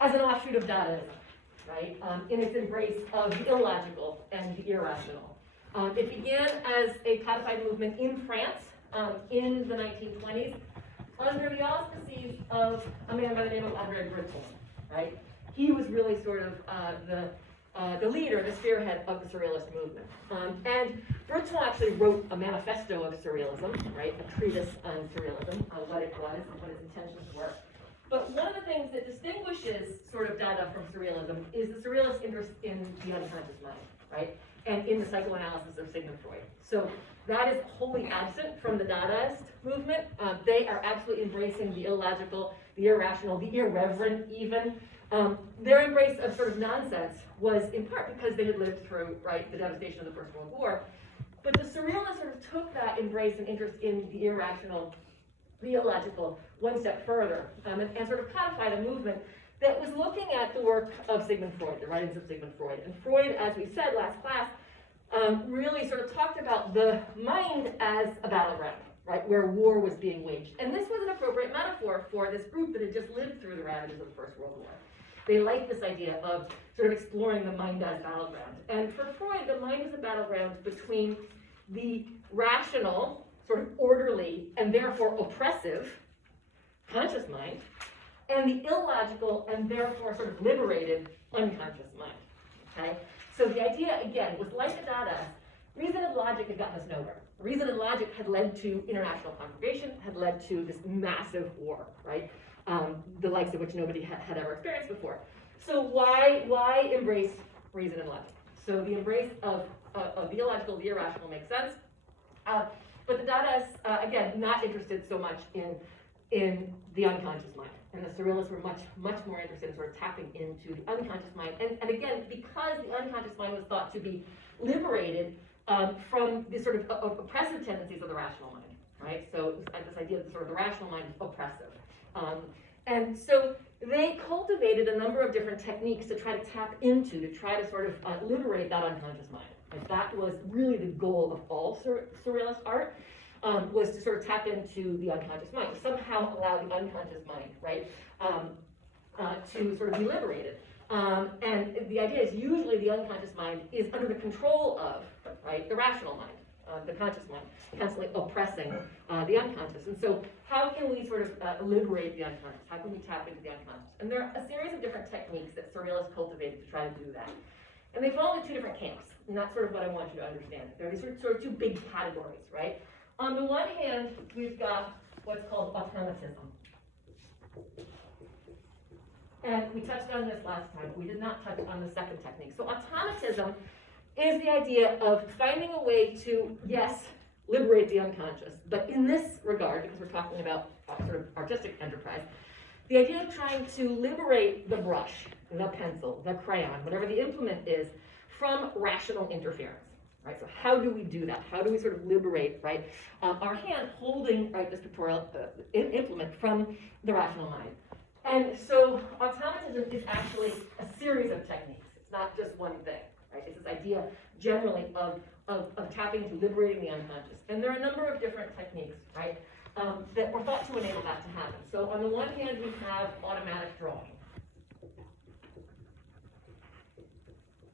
as an offshoot of Dadaism, right? In its embrace of the illogical and the irrational. It began as a codified movement in France in the 1920s under the auspices of a man by the name of André Breton, right? He was really sort of the leader, the spearhead of the Surrealist movement. And Breton actually wrote a manifesto of Surrealism, right? A treatise on Surrealism, on what it was and what its intentions were. But one of the things that distinguishes sort of Dada from Surrealism is the Surrealist interest in the unconscious mind, right? And in the psychoanalysis of Sigmund Freud. So that is wholly absent from the Dadaist movement. They are absolutely embracing the illogical, the irrational, the irreverent even. Their embrace of sort of nonsense was in part because they had lived through, right, the devastation of the First World War. But the Surrealists sort of took that embrace and interest in the irrational, the illogical, one step further, and sort of codified a movement that was looking at the work of Sigmund Freud, the writings of Sigmund Freud. And Freud, as we said last class, really sort of talked about the mind as a battleground, right, where war was being waged. And this was an appropriate metaphor for this group that had just lived through the ravages of the First World War. They liked this idea of sort of exploring the mind as battleground. And for Freud, the mind is a battleground between the rational, sort of orderly, and therefore oppressive conscious mind, and the illogical and therefore sort of liberated unconscious mind. Okay? So the idea, again, was like a Dada, reason and logic had gotten us nowhere. Reason and logic had led to international conflagration, had led to this massive war, right? The likes of which nobody had ever experienced before. So why embrace reason and logic? So the embrace of the illogical, the irrational makes sense. But the Dadaists, again, not interested so much in the unconscious mind. And the Surrealists were much more interested in sort of tapping into the unconscious mind. And again, because the unconscious mind was thought to be liberated from the sort of oppressive tendencies of the rational mind, right? So this idea that sort of the rational mind is oppressive. And so they cultivated a number of different techniques to try to tap into, to try to sort of liberate that unconscious mind. Like that was really the goal of all Surrealist art, was to sort of tap into the unconscious mind, somehow allow the unconscious mind, right, to sort of be liberated. And the idea is usually the unconscious mind is under the control of, right, the rational mind, the conscious mind, constantly oppressing the unconscious. And so how can we sort of liberate the unconscious? How can we tap into the unconscious? And there are a series of different techniques that Surrealists cultivated to try to do that. And they fall into two different camps, and that's sort of what I want you to understand. There are these sort of two big categories, right? On the one hand, we've got what's called automatism. And we touched on this last time. We did not touch on the second technique. So automatism is the idea of finding a way to, yes, liberate the unconscious. But in this regard, because we're talking about sort of artistic enterprise, the idea of trying to liberate the brush, the pencil, the crayon, whatever the implement is, from rational interference. Right, so how do we do that? How do we sort of liberate, right, our hand holding, right, this pictorial implement from the rational mind? And so automatism is actually a series of techniques. It's not just one thing, right? It's this idea generally of tapping to liberating the unconscious. And there are a number of different techniques, right, that were thought to enable that to happen. So on the one hand, we have automatic drawing.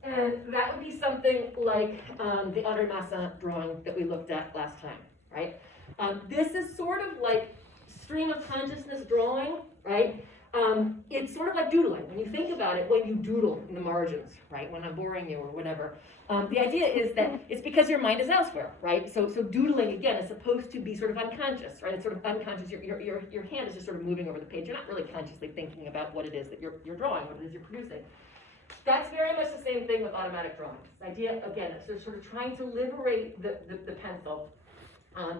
And that would be something like the André Massin drawing that we looked at last time, right? This is sort of like stream of consciousness drawing, right? It's sort of like doodling. When you think about it, when you doodle in the margins, right? When I'm boring you or whatever, the idea is that it's because your mind is elsewhere, right? So doodling, again, is supposed to be sort of unconscious, right? It's sort of unconscious. Your hand is just sort of moving over the page. You're not really consciously thinking about what it is that you're drawing, what it is you're producing. That's very much the same thing with automatic drawing. This idea, again, is sort of trying to liberate the pencil,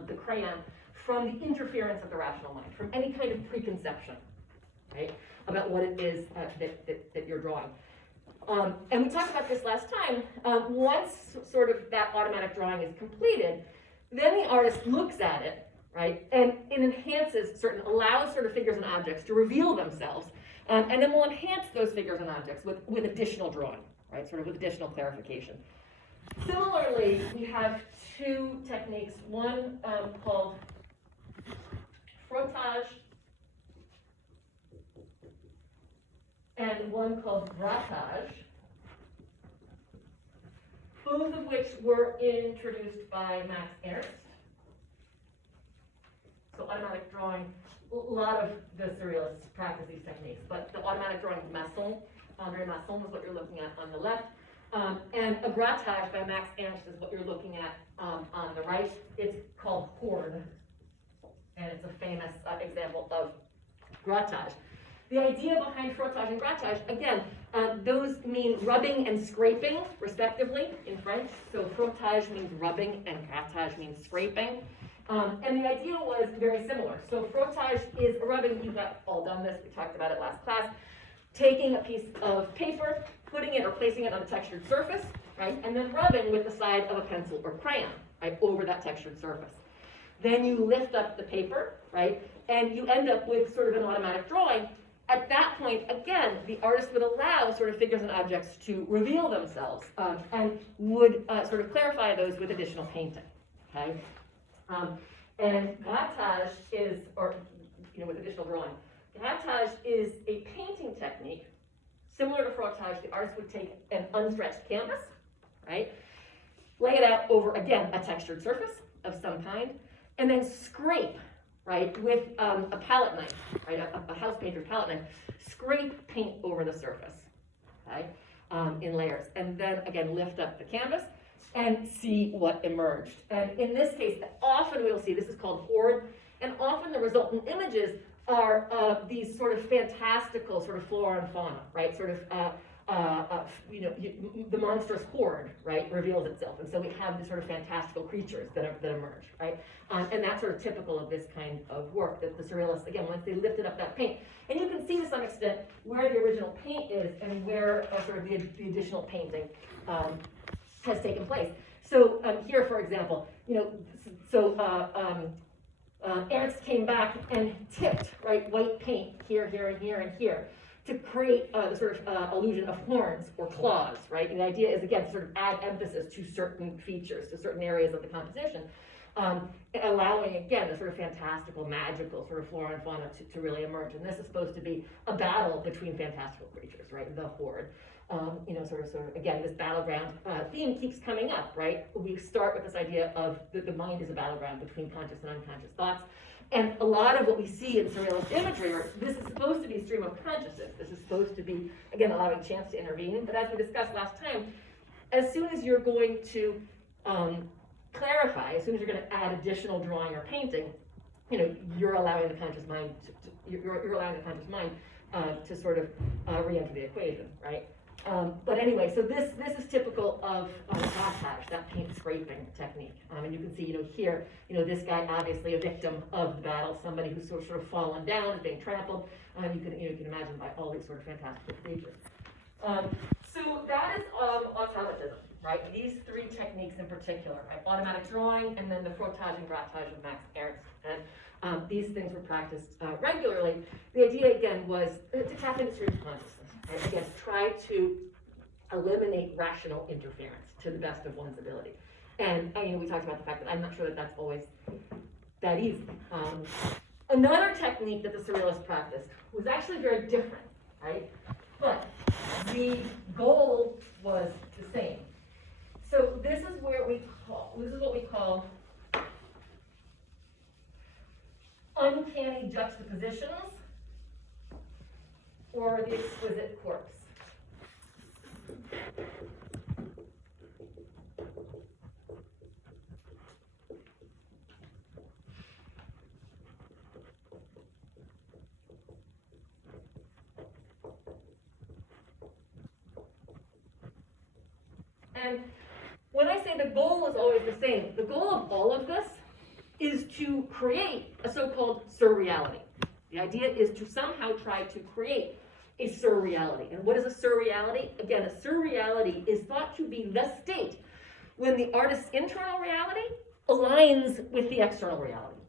the crayon, from the interference of the rational mind, from any kind of preconception, right, about what it is that you're drawing. And we talked about this last time. Once sort of that automatic drawing is completed, then the artist looks at it, right, and it allows sort of figures and objects to reveal themselves. And then we'll enhance those figures and objects with additional drawing, right? Sort of with additional clarification. Similarly, we have two techniques. One called frottage, and one called grattage, both of which were introduced by Max Ernst. So automatic drawing, a lot of the surrealists practice these techniques, but the automatic drawing of Masson, André Masson is what you're looking at on the left, and a grattage by Max Ernst is what you're looking at on the right. It's called horde, and it's a famous example of grattage. The idea behind frottage and grattage, again, those mean rubbing and scraping, respectively, in French. So frottage means rubbing and grattage means scraping. And the idea was very similar. So frottage is rubbing. You've got all done this. We talked about it last class. Taking a piece of paper, putting it or placing it on a textured surface, right? And then rubbing with the side of a pencil or crayon, right, over that textured surface. Then you lift up the paper, right? And you end up with sort of an automatic drawing. At that point, again, the artist would allow sort of figures and objects to reveal themselves and would sort of clarify those with additional painting, okay? And grattage is, or, with additional drawing. Grattage is a painting technique similar to frottage. The artist would take an unstretched canvas, right? Lay it out over, again, a textured surface of some kind, and then scrape, right, with a palette knife, right, a house painter's palette knife, scrape paint over the surface, okay, in layers. And then, again, lift up the canvas and see what emerged. And in this case, often we'll see, this is called horde, and often the resultant images are these sort of fantastical sort of flora and fauna, right, sort of, the monstrous horde, right, reveals itself. And so we have these sort of fantastical creatures that emerge, right? And that's sort of typical of this kind of work, that the surrealists, again, once they lifted up that paint, and you can see to some extent where the original paint is and where sort of the additional painting has taken place. So here, for example, Ernst came back and tipped, right, white paint here, here, and here, and here, to create the sort of illusion of horns or claws, right? And the idea is, again, to sort of add emphasis to certain features, to certain areas of the composition, allowing, again, the sort of fantastical, magical sort of flora and fauna to really emerge. And this is supposed to be a battle between fantastical creatures, right? The horde. Sort of, again, this battleground theme keeps coming up, right? We start with this idea of the mind is a battleground between conscious and unconscious thoughts. And a lot of what we see in surrealist imagery, this is supposed to be stream of consciousness. This is supposed to be, again, allowing chance to intervene. But as we discussed last time, as soon as you're going to clarify, as soon as you're going to add additional drawing or painting, you're allowing the conscious mind you're allowing the conscious mind to sort of re-enter the equation, right? But anyway, so this is typical of grattage, that paint scraping technique. And you can see, here, this guy obviously a victim of the battle, somebody who's sort of fallen down, is being trampled. You can imagine by all these sort of fantastical creatures. So that is automatism, right? These three techniques in particular, right? Automatic drawing, and then the frottage and grattage of Max Ernst. And these things were practiced regularly. The idea, again, was to tap into stream of consciousness. And again, try to eliminate rational interference to the best of one's ability. And we talked about the fact that I'm not sure that that's always that easy. Another technique that the surrealists practiced was actually very different, right? But the goal was the same. So this is what we call uncanny juxtapositions, or the exquisite corpse. And when I say the goal is always the same, the goal of all of this is to create a so-called surreality. The idea is to somehow try to create a surreality. And what is a surreality? Again, a surreality is thought to be the state when the artist's internal reality aligns with the external reality,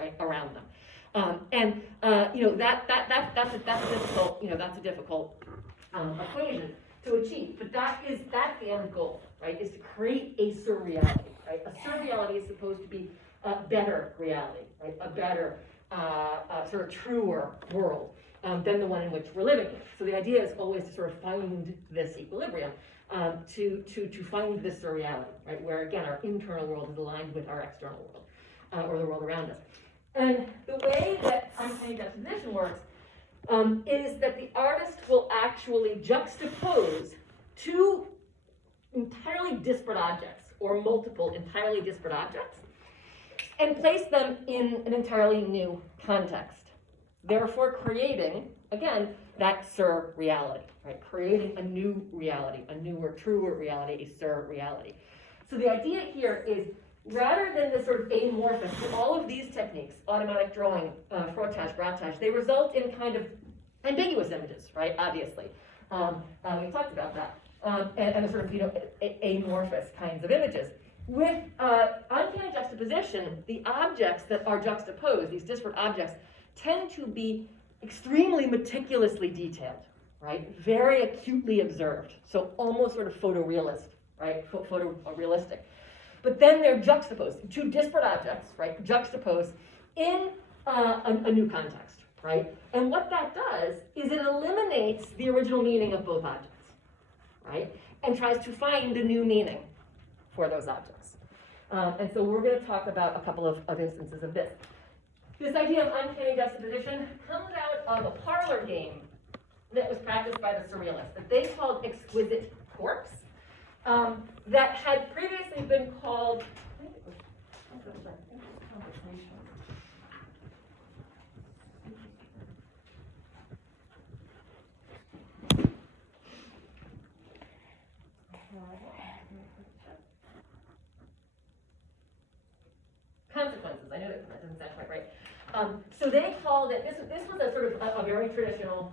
right, around them. That's a difficult equation to achieve. But that's the end goal, right? Is to create a surreality, right? A surreality is supposed to be a better reality, right? A better, sort of truer world. than the one in which we're living in. So the idea is always to sort of find this equilibrium, to find this surreality, right? Where again, our internal world is aligned with our external world, or the world around us. And the way that uncanny juxtaposition works is that the artist will actually juxtapose two entirely disparate objects, or multiple entirely disparate objects, and place them in an entirely new context, therefore creating, again, that surreality, right? Creating a new reality, a newer, truer reality, a surreality. So the idea here is, rather than this sort of amorphous, all of these techniques, automatic drawing, frottage, grattage, they result in kind of ambiguous images, right? Obviously, we talked about that, and the sort of amorphous kinds of images. With uncanny juxtaposition, the objects that are juxtaposed, these disparate objects, tend to be extremely meticulously detailed, right? Very acutely observed, so almost sort of photorealist, right? Photorealistic. But then they're juxtaposed, two disparate objects, right? Juxtaposed in a new context, right? And what that does is it eliminates the original meaning of both objects, right? And tries to find a new meaning for those objects. And so we're going to talk about a couple of instances of this. This idea of uncanny juxtaposition comes out of a parlor game that was practiced by the Surrealists that they called exquisite corpse, that had previously been called, consequences. I know that doesn't sound quite right. So they called it, this was a sort of a very traditional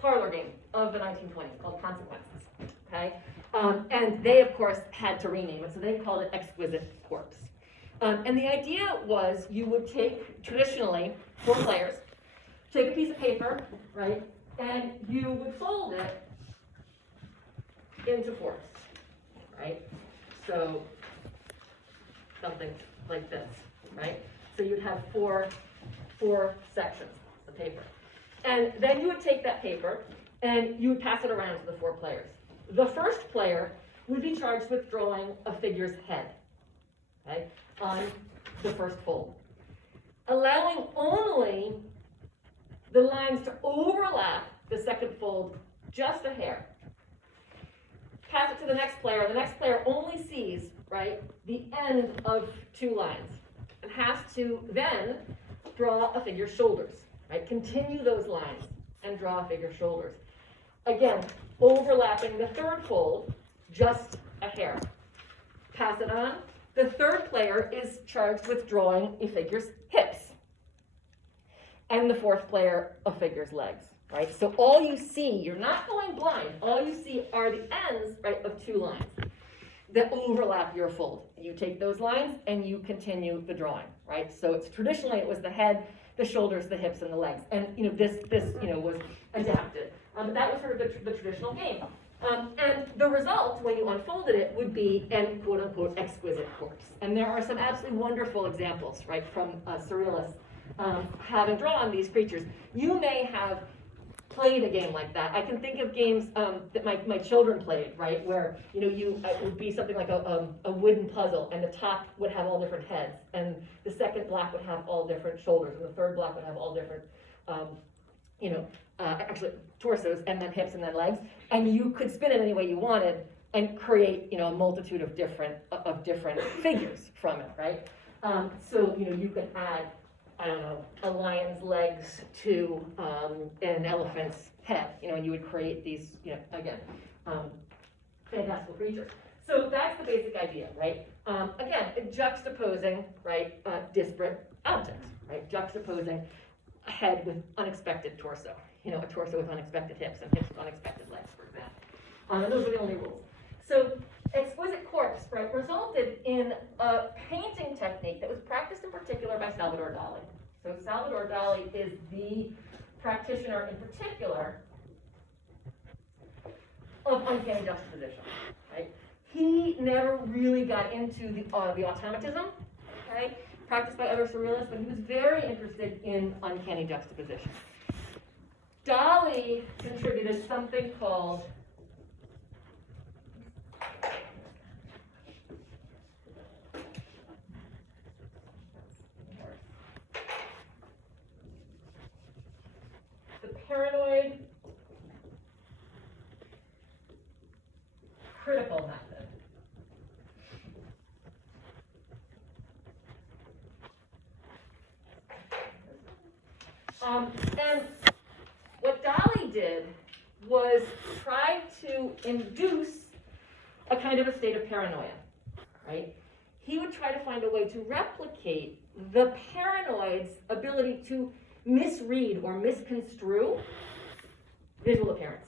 parlor game of the 1920s called Consequences, okay? And they, of course, had to rename it, so they called it Exquisite Corpse. And the idea was you would take, traditionally, 4 players, take a piece of paper, right, and you would fold it into 4s, right? So something like this, right? So you'd have four sections of paper. And then you would take that paper and you would pass it around to the 4 players. The first player would be charged with drawing a figure's head, okay, on the first fold, allowing only the lines to overlap the second fold just a hair. Pass it to the next player only sees, right, the end of 2 lines and has to then draw a figure's shoulders, right? Continue those lines and draw a figure's shoulders. Again, overlapping the third fold, just a hair. Pass it on. The third player is charged with drawing a figure's hips. And the fourth player, a figure's legs, right? So all you see, you're not going blind, all you see are the ends, right, of 2 lines that overlap your fold. You take those lines and you continue the drawing, right? So it's traditionally it was the head, the shoulders, the hips, and the legs. And this was adapted. That was sort of the traditional game. And the result, when you unfolded it, would be an quote-unquote exquisite corpse. And there are some absolutely wonderful examples, right, from surrealists having drawn these creatures. You may have played a game like that. I can think of games that my children played, right, where it would be something like a wooden puzzle, and the top would have all different heads, and the second block would have all different shoulders, and the third block would have all different, actually torsos, and then hips, and then legs, and you could spin it any way you wanted and create, a multitude of different figures from it, right? So you could add, I don't know, a lion's legs to an elephant's head, and you would create these, again, fantastical creatures. So that's the basic idea, right? Again, juxtaposing, right, disparate objects, right? Juxtaposing a head with unexpected torso, a torso with unexpected hips and hips with unexpected legs, for example. And those are the only rules. So exquisite corpse, right, resulted in a painting technique that was practiced in particular by Salvador Dali. So Salvador Dali is the practitioner in particular of uncanny juxtaposition, right? He never really got into the automatism, okay? practiced by other surrealists, but he was very interested in uncanny juxtaposition. Dali contributed something called the paranoid critical method. And what Dali did was try to induce a kind of a state of paranoia, right? He would try to find a way to replicate the paranoid's ability to misread or misconstrue visual appearance.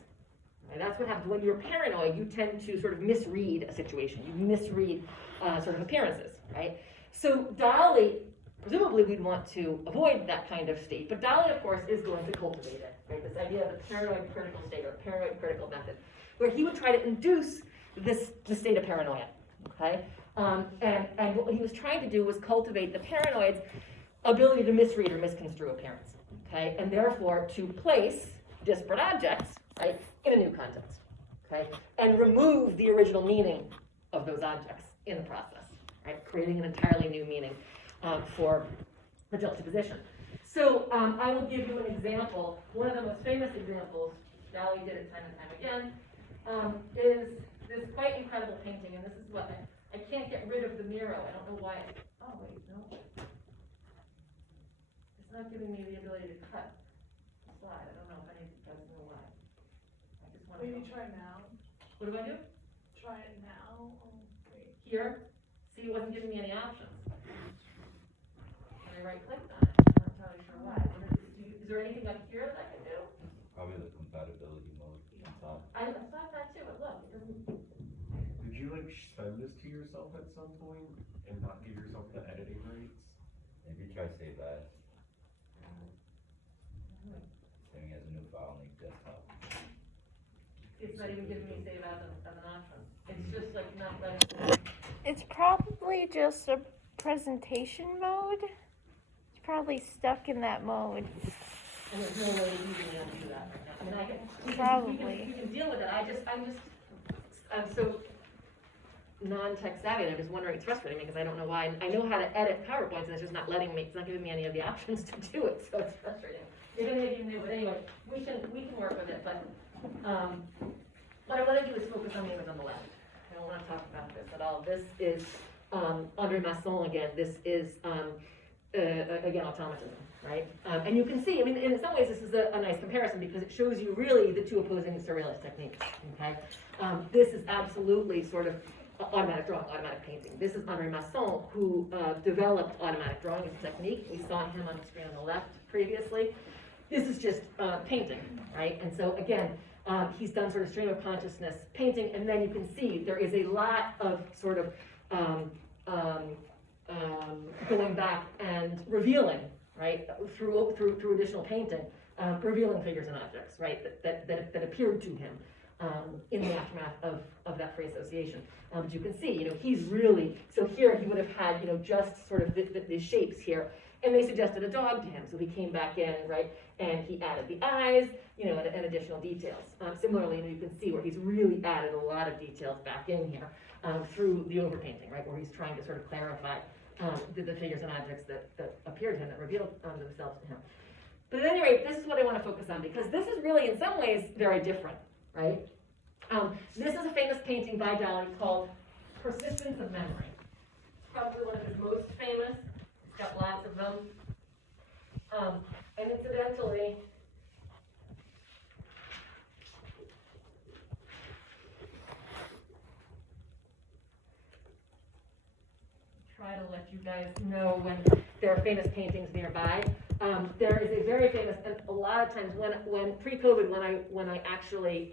And that's what happens when you're paranoid. You tend to sort of misread a situation. You misread sort of appearances, right? So Dali, presumably we'd want to avoid that kind of state, but Dali, of course, is going to cultivate it, right? This idea of the paranoid critical state or paranoid critical method, where he would try to induce the state of paranoia, okay? And what he was trying to do was cultivate the paranoid's ability to misread or misconstrue appearance, okay? And therefore to place disparate objects, right, in a new context, okay? And remove the original meaning of those objects in the process, right? Creating an entirely new meaning for the juxtaposition. So I will give you an example. One of the most famous examples, Dali did it time and time again, is this quite incredible painting, and this is what I can't get rid of the Miro. I don't know why. Oh wait, no. It's not giving me the ability to cut the slide. I don't know if any of you guys know why. I just want to. Maybe try now. What do I do? Try it now. Oh, wait. Here. See, it wasn't giving me any options. And I right-clicked on it. I'm not entirely sure why. Is there anything up here that I can do? Probably the compatibility mode on top. I thought that too, but look, it doesn't. Did you like send this to yourself at some point and not give yourself the editing rights? Maybe try save as. Saving as a new file on the desktop. It's not even giving me save as an option. It's just like not letting. It's probably just a presentation mode. It's probably stuck in that mode. And there's no way you can undo that right now. I mean, Probably. we can deal with it. I'm so non-tech savvy, and I'm just wondering, it's frustrating me because I don't know why. I know how to edit PowerPoints, and it's just not letting me, it's not giving me any of the options to do it, so it's frustrating. If any of you knew, but anyway, we can work with it, but what I want to do is focus on the image on the left. I don't want to talk about this at all. This is André Masson again. This is, again, automatism, right? And you can see, I mean, in some ways this is a nice comparison because it shows you really the two opposing surrealist techniques, okay? This is absolutely sort of automatic drawing, automatic painting. This is André Masson, who developed automatic drawing as a technique. We saw him on the screen on the left previously. This is just painting, right? And so again, he's done sort of stream of consciousness painting, and then you can see there is a lot of sort of going back and revealing, right, through additional painting, revealing figures and objects, right, that appeared to him in the aftermath of that free association. But you can see, you know, he's really, so here he would have had, you know, just sort of these shapes here, and they suggested a dog to him, so he came back in, right, and he added the eyes, you know, and additional details. Similarly, you know, you can see where he's really added a lot of details back in here through the overpainting, right, where he's trying to sort of clarify the figures and objects that appeared to him, that revealed themselves to him. But at any rate, this is what I want to focus on, because this is really, in some ways, very different, right? This is a famous painting by Dali called Persistence of Memory. It's probably one of his most famous. He's got lots of them. And incidentally, try to let you guys know when there are famous paintings nearby. There is a very famous, and a lot of times when pre-COVID, when I actually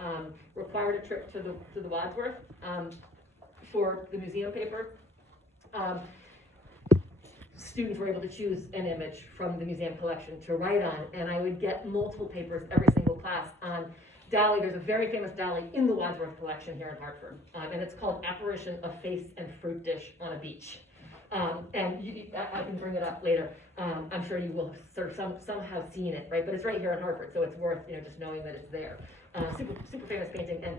required a trip to the Wadsworth for the museum paper, students were able to choose an image from the museum collection to write on, and I would get multiple papers every single class on Dali. There's a very famous Dali in the Wadsworth collection here in Hartford, and it's called Apparition of Face and Fruit Dish on a Beach. And I can bring it up later. I'm sure you will have sort of somehow seen it, right? But it's right here in Hartford, so it's worth, just knowing that it's there. Super famous painting, and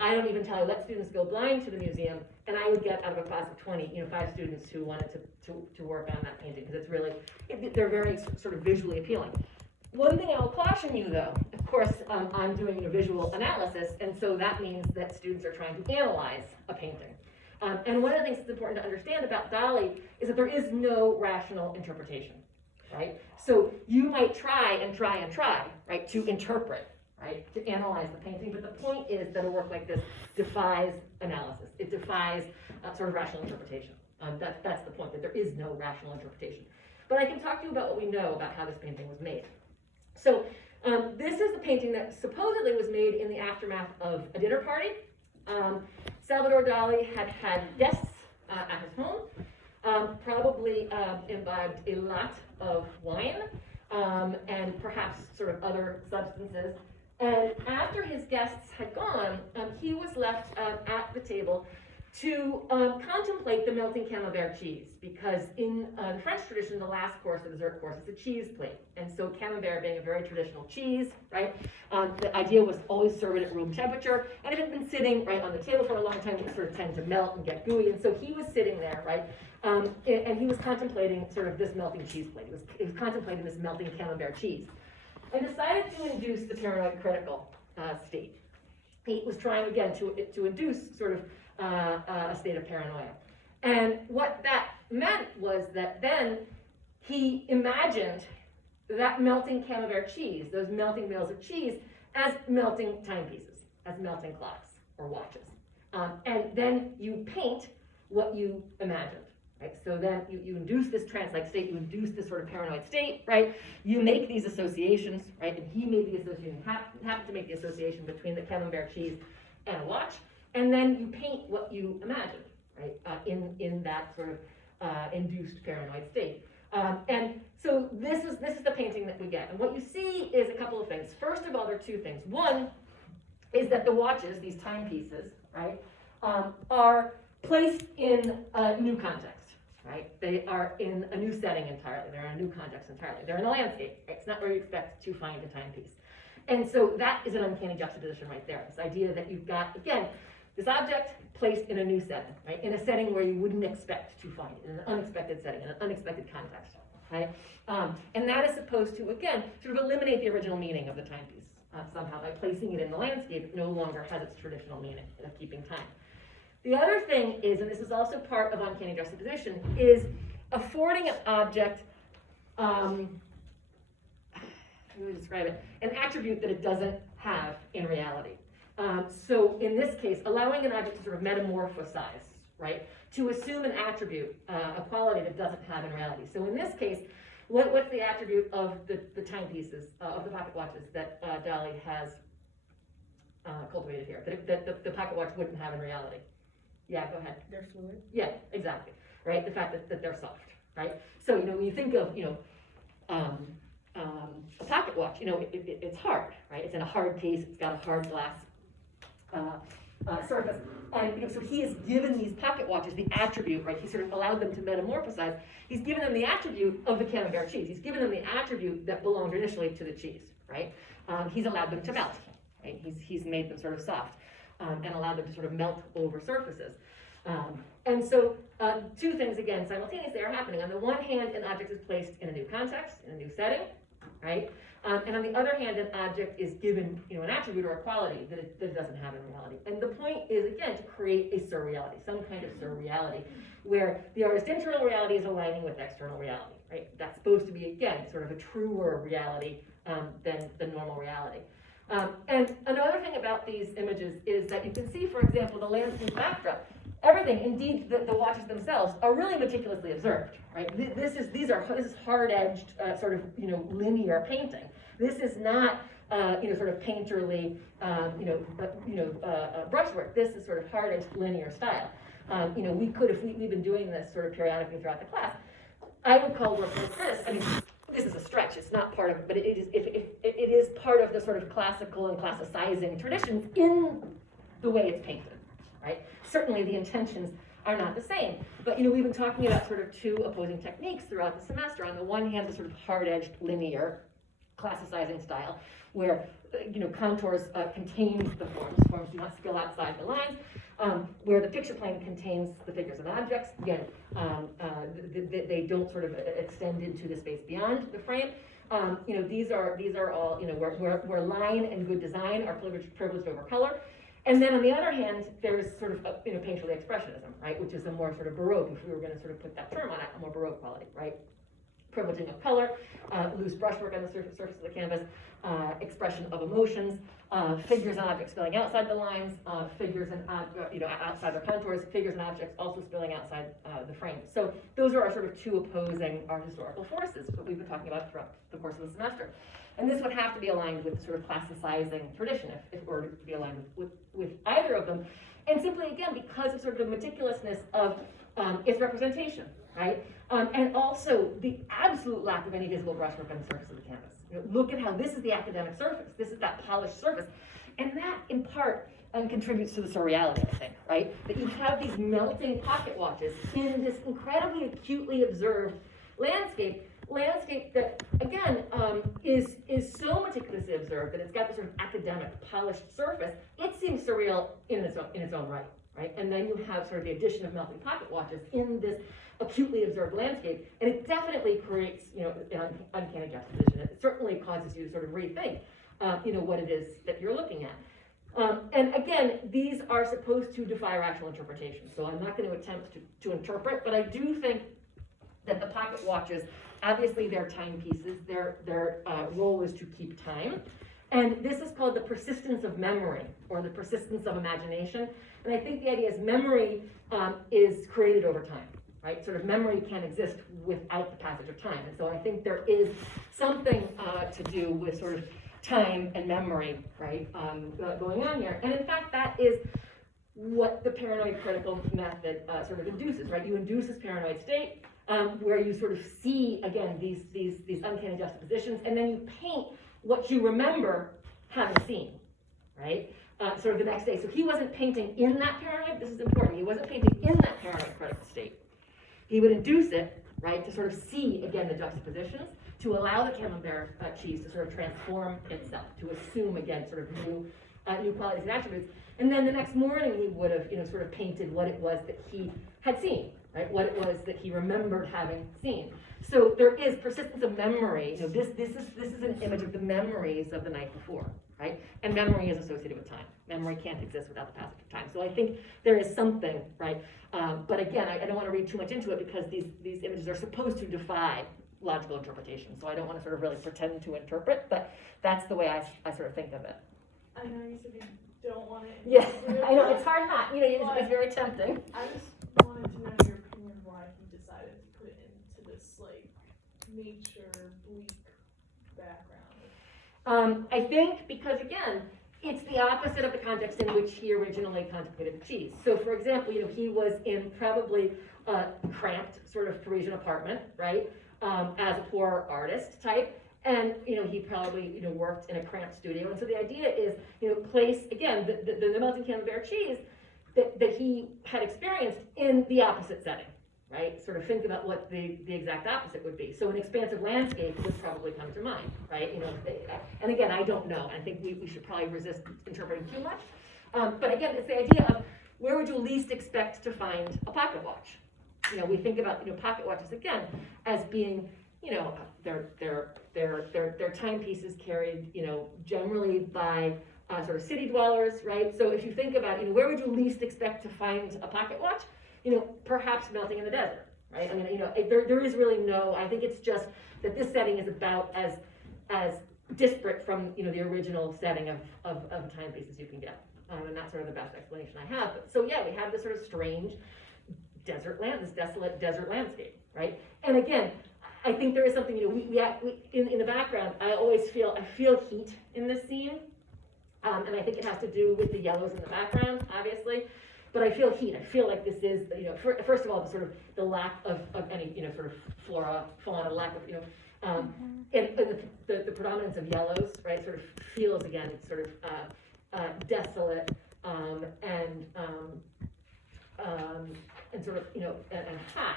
I don't even tell you, let students go blind to the museum, and I would get out of a class of 20, 5 students who wanted to work on that painting, because it's really, they're very sort of visually appealing. One thing I will caution you though, of course, I'm doing a visual analysis, and so that means that students are trying to analyze a painting. And one of the things that's important to understand about Dali is that there is no rational interpretation, right? So you might try, right, to interpret, right, to analyze the painting, but the point is that a work like this defies analysis. It defies sort of rational interpretation. That's the point, that there is no rational interpretation. But I can talk to you about what we know about how this painting was made. So this is the painting that supposedly was made in the aftermath of a dinner party. Salvador Dali had guests at his home, probably imbibed a lot of wine and perhaps sort of other substances. And after his guests had gone, he was left at the table to contemplate the melting camembert cheese, because in the French tradition, the last course, the dessert course, is a cheese plate. And so camembert being a very traditional cheese, right, the idea was always serve it at room temperature, and if it had been sitting right on the table for a long time, it would sort of tend to melt and get gooey, and so he was sitting there, right, and he was contemplating sort of this melting cheese plate. He was contemplating this melting camembert cheese, and decided to induce the paranoid critical state. He was trying, again, to induce sort of a state of paranoia. And what that meant was that then he imagined that melting camembert cheese, those melting bales of cheese, as melting timepieces, as melting clocks or watches. And then you paint what you imagined, right? So then you induce this trance-like state, you induce this sort of paranoid state, right? You make these associations, right? And he made the association, happened to make the association between the camembert cheese and a watch. And then you paint what you imagined, right, in that sort of induced paranoid state. And so this is the painting that we get. And what you see is a couple of things. First of all, there are two things. One is that the watches, these timepieces, right, are placed in a new context, right? They are in a new setting entirely. They're in a new context entirely. They're in a landscape. It's not where you expect to find a timepiece. And so that is an uncanny juxtaposition right there. This idea that you've got, again, this object placed in a new setting, right? In a setting where you wouldn't expect to find it, in an unexpected setting, in an unexpected context, right? And that is supposed to, again, sort of eliminate the original meaning of the timepiece somehow. By placing it in the landscape, it no longer has its traditional meaning of keeping time. The other thing is, and this is also part of uncanny juxtaposition, is affording an object, how do we describe it, an attribute that it doesn't have in reality. So in this case, allowing an object to sort of metamorphosize, right? To assume an attribute, a quality that doesn't have in reality. So in this case, what's the attribute of the timepieces, of the pocket watches that Dali has cultivated here, that the pocket watch wouldn't have in reality? Yeah, go ahead. They're fluid. Yeah, exactly, right? The fact that they're soft, right? So, when you think of, a pocket watch, it's hard, right? It's in a hard case, it's got a hard glass surface. And so he has given these pocket watches the attribute, right? He sort of allowed them to metamorphosize. He's given them the attribute of the camembert cheese. He's given them the attribute that belonged initially to the cheese, right? He's allowed them to melt, right? He's made them sort of soft and allowed them to sort of melt over surfaces. And so two things, again, simultaneously are happening. On the one hand, an object is placed in a new context, in a new setting, right? And on the other hand, an object is given, an attribute or a quality that it doesn't have in reality. And the point is, again, to create a surreality, some kind of surreality, where the artist's internal reality is aligning with external reality, right? That's supposed to be, again, sort of a truer reality than the normal reality. And another thing about these images is that you can see, for example, the landscape backdrop. Everything, indeed the watches themselves, are really meticulously observed, right? This is hard-edged, sort of, linear painting. This is not, sort of painterly, brushwork. This is sort of hard-edged linear style. We could, if we've been doing this sort of periodically throughout the class, I would call work like this. I mean, this is a stretch. It's not part of it, but it is. It is part of the sort of classical and classicizing traditions in the way it's painted. Right? Certainly the intentions are not the same. But, you know, we've been talking about sort of two opposing techniques throughout the semester. On the one hand, the sort of hard-edged linear classicizing style, where, you know, contours contain the forms do not spill outside the lines, where the picture plane contains the figures and objects. Again, they don't sort of extend into the space beyond the frame. You know, these are all, you know, where line and good design are privileged over color. And then on the other hand, there's sort of, you know, painterly expressionism, right, which is a more sort of Baroque, if we were going to sort of put that term on it, a more Baroque quality, right? Privileging of color, loose brushwork on the surface of the canvas, expression of emotions, figures and objects spilling outside the lines, figures and you know, outside their contours, figures and objects also spilling outside the frame. So those are our sort of two opposing art historical forces that we've been talking about throughout the course of the semester. And this would have to be aligned with the sort of classicizing tradition if it were to be aligned with either of them. And simply, again, because of sort of the meticulousness of its representation, right? And also the absolute lack of any visible brushwork on the surface of the canvas. You know, look at how this is the academic surface. This is that polished surface. And that, in part, contributes to the surreality, I think, right? That you have these melting pocket watches in this incredibly acutely observed landscape that, again, is so meticulously observed that it's got this sort of academic, polished surface. It seems surreal in its own right, right? And then you have sort of the addition of melting pocket watches in this acutely observed landscape, and it definitely creates, you know, an uncanny juxtaposition. It certainly causes you to sort of rethink, you know, what it is that you're looking at. And again, these are supposed to defy rational interpretation, so I'm not going to attempt to interpret, but I do think that the pocket watches, obviously they're timepieces, their role is to keep time, and this is called the persistence of memory, or the persistence of imagination, and I think the idea is memory is created over time. Right, sort of memory can't exist without the passage of time, and so I think there is something to do with sort of time and memory, right, going on here. And in fact, that is what the paranoid critical method sort of induces, right? You induce this paranoid state where you sort of see again these uncanny juxtapositions, and then you paint what you remember having seen, right? Sort of the next day. So he wasn't painting in that paranoid. This is important. He wasn't painting in that paranoid critical state. He would induce it, right, to sort of see, again, the juxtapositions, to allow the camembert cheese to sort of transform itself, to assume, again, sort of new qualities and attributes. And then the next morning, he would have, you know, sort of painted what it was that he had seen, right, what it was that he remembered having seen. So there is persistence of memory. You know, this is an image of the memories of the night before, right? And memory is associated with time. Memory can't exist without the passage of time. So I think there is something, right? But again, I don't want to read too much into it because these images are supposed to defy logical interpretation. So I don't want to sort of really pretend to interpret, but that's the way I sort of think of it. I know you said you don't want it. Yeah, I know, it's hard not. You know, it's very tempting. I just wanted to know your opinion why he decided to put it into this, like, nature, bleak background. I think because, again, it's the opposite of the context in which he originally contemplated the cheese. So, for example, you know, he was in probably a cramped sort of Parisian apartment, right, as a poor artist type, and, you know, he probably, you know, worked in a cramped studio. And so the idea is, you know, place, again, the melting camembert cheese that he had experienced in the opposite setting, right? Sort of think about what the exact opposite would be. So an expansive landscape would probably come to mind, right? You know, and again, I don't know. I think we should probably resist interpreting too much. But again, it's the idea of where would you least expect to find a pocket watch? You know, we think about, you know, pocket watches again as being, you know, they're timepieces carried, you know, generally by sort of city dwellers, right? So if you think about, you know, where would you least expect to find a pocket watch? You know, perhaps melting in the desert, right? I mean, you know, there is really no, I think it's just that this setting is about as disparate from, you know, the original setting of timepieces you can get. And that's sort of the best explanation I have. But, so yeah, we have this sort of strange this desolate desert landscape, right? And again, I think there is something, you know, we in the background, I feel heat in this scene. And I think it has to do with the yellows in the background, obviously. But I feel heat. I feel like this is, you know, first of all, the sort of the lack of any, you know, sort of flora, fauna, lack of, you know, and the predominance of yellows, right, sort of feels, again, it's sort of desolate, and and sort of, and hot.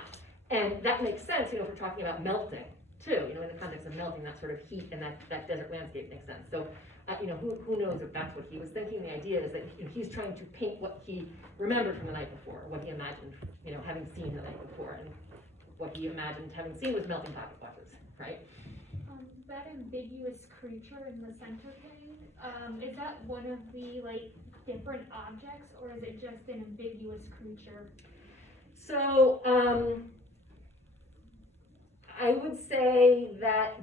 And that makes sense, if we're talking about melting too, in the context of melting, that sort of heat and that desert landscape makes sense. So, who knows if that's what he was thinking. The idea is that he's trying to paint what he remembered from the night before, what he imagined, having seen the night before, and what he imagined having seen was melting pocket watches, right? That ambiguous creature in the center thing, is that one of the different objects, or is it just an ambiguous creature? So, I would say that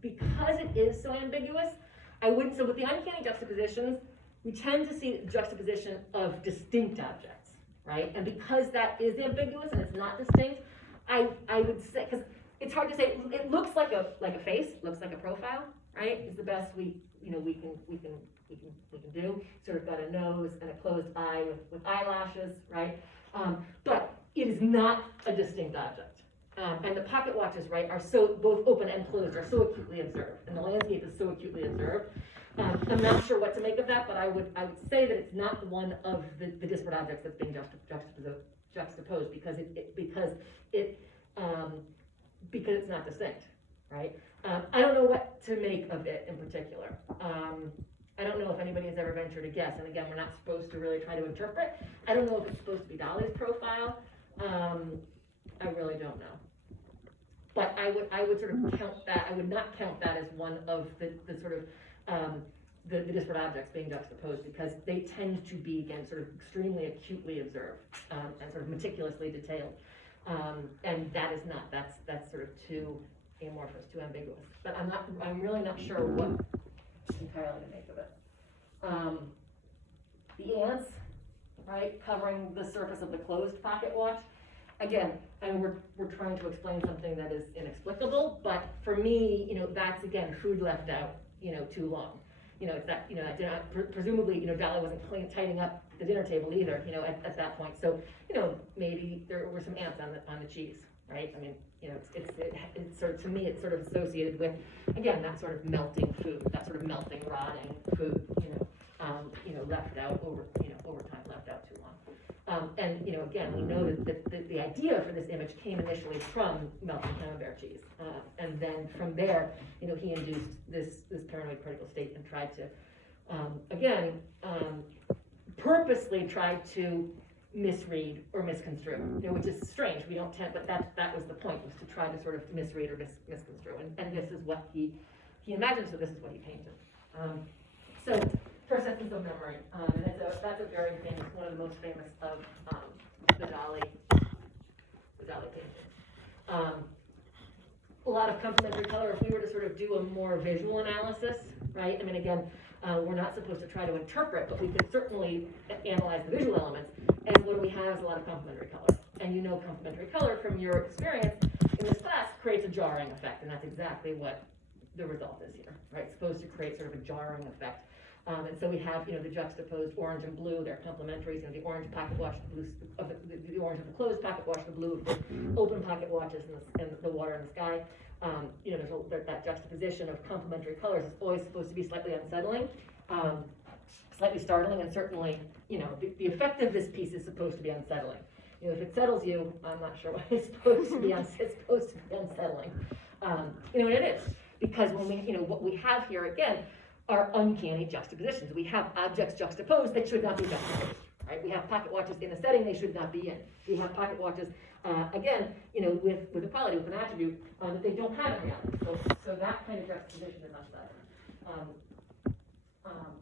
because it is so ambiguous, so with the uncanny juxtapositions, we tend to see juxtaposition of distinct objects, right? And because that is ambiguous and it's not distinct, I would say, because it's hard to say, it looks like a face, looks like a profile, right? Is the best we can do. Sort of got a nose and a closed eye with eyelashes, right? But it is not a distinct object. And the pocket watches, right, are so, both open and closed, are so acutely observed, and the landscape is so acutely observed. I'm not sure what to make of that, but I would say that it's not one of the disparate objects that's being juxtaposed because it's not distinct, right? I don't know what to make of it in particular. I don't know if anybody has ever ventured to guess, and again, we're not supposed to really try to interpret. I don't know if it's supposed to be Dolly's profile. I really don't know. But I would sort of count that, I would not count that as one of the sort of, the disparate objects being juxtaposed, because they tend to be, again, sort of extremely acutely observed, and sort of meticulously detailed. And that is not, that's sort of too amorphous, too ambiguous. But I'm really not sure what entirely to make of it. The ants, right, covering the surface of the closed pocket watch. Again, we're trying to explain something that is inexplicable, but for me, that's again, food left out, too long. It's that, presumably, Dolly wasn't tidying up the dinner table either, at that point. So, maybe there were some ants on the cheese, right? I mean, it's sort of, to me, it's sort of associated with, again, that sort of melting food, that sort of melting, rotting food, left out over time, left out too long. And again, we know that the idea for this image came initially from melting camembert cheese, and then from there, he induced this paranoid critical state and tried to, purposely tried to misread or misconstrue, which is strange. We don't tend, but that was the point, was to try to sort of misread or misconstrue, and this is what he imagined. So this is what he painted. So. Persistence of memory, and that's a very famous, one of the most famous of the Dolly paintings. A lot of complementary color. If we were to sort of do a more visual analysis, right? I mean, again, we're not supposed to try to interpret, but we could certainly analyze the visual elements. And what do we have is a lot of complementary color. And complementary color from your experience in this class creates a jarring effect, and that's exactly what the result is here, right? It's supposed to create sort of a jarring effect. And so we have, the juxtaposed orange and blue, they're complementaries, the orange pocket watch, the blue of the orange of the closed pocket watch, the blue of the open pocket watches, and the water and the sky. There's that juxtaposition of complementary colors is always supposed to be slightly unsettling, slightly startling, and certainly, the effect of this piece is supposed to be unsettling. If it settles you, I'm not sure why it's supposed to be unsettling. And it is, because when we, what we have here again, are uncanny juxtapositions. We have objects juxtaposed that should not be juxtaposed, right? We have pocket watches in a setting they should not be in. We have pocket watches, again, with a quality, with an attribute that they don't have in reality. So that kind of juxtaposition is unsettling.